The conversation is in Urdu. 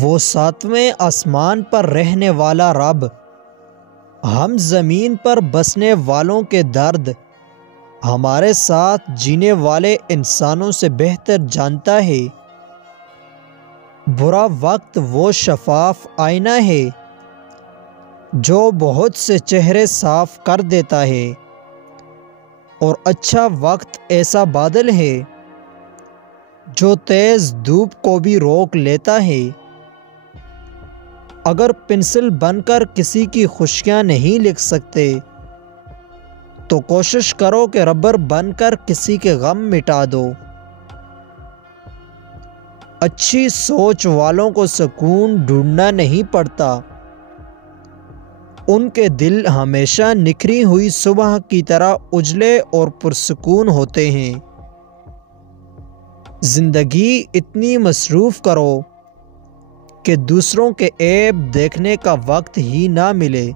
وہ ساتویں آسمان پر رہنے والا رب ہم زمین پر بسنے والوں کے درد ہمارے ساتھ جینے والے انسانوں سے بہتر جانتا ہے۔ برا وقت وہ شفاف آئینہ ہے جو بہت سے چہرے صاف کر دیتا ہے، اور اچھا وقت ایسا بادل ہے جو تیز دھوپ کو بھی روک لیتا ہے۔ اگر پنسل بن کر کسی کی خوشیاں نہیں لکھ سکتے تو کوشش کرو کہ ربر بن کر کسی کے غم مٹا دو۔ اچھی سوچ والوں کو سکون ڈھونڈنا نہیں پڑتا، ان کے دل ہمیشہ نکھری ہوئی صبح کی طرح اجلے اور پرسکون ہوتے ہیں۔ زندگی اتنی مصروف کرو کہ دوسروں کے عیب دیکھنے کا وقت ہی نہ ملے۔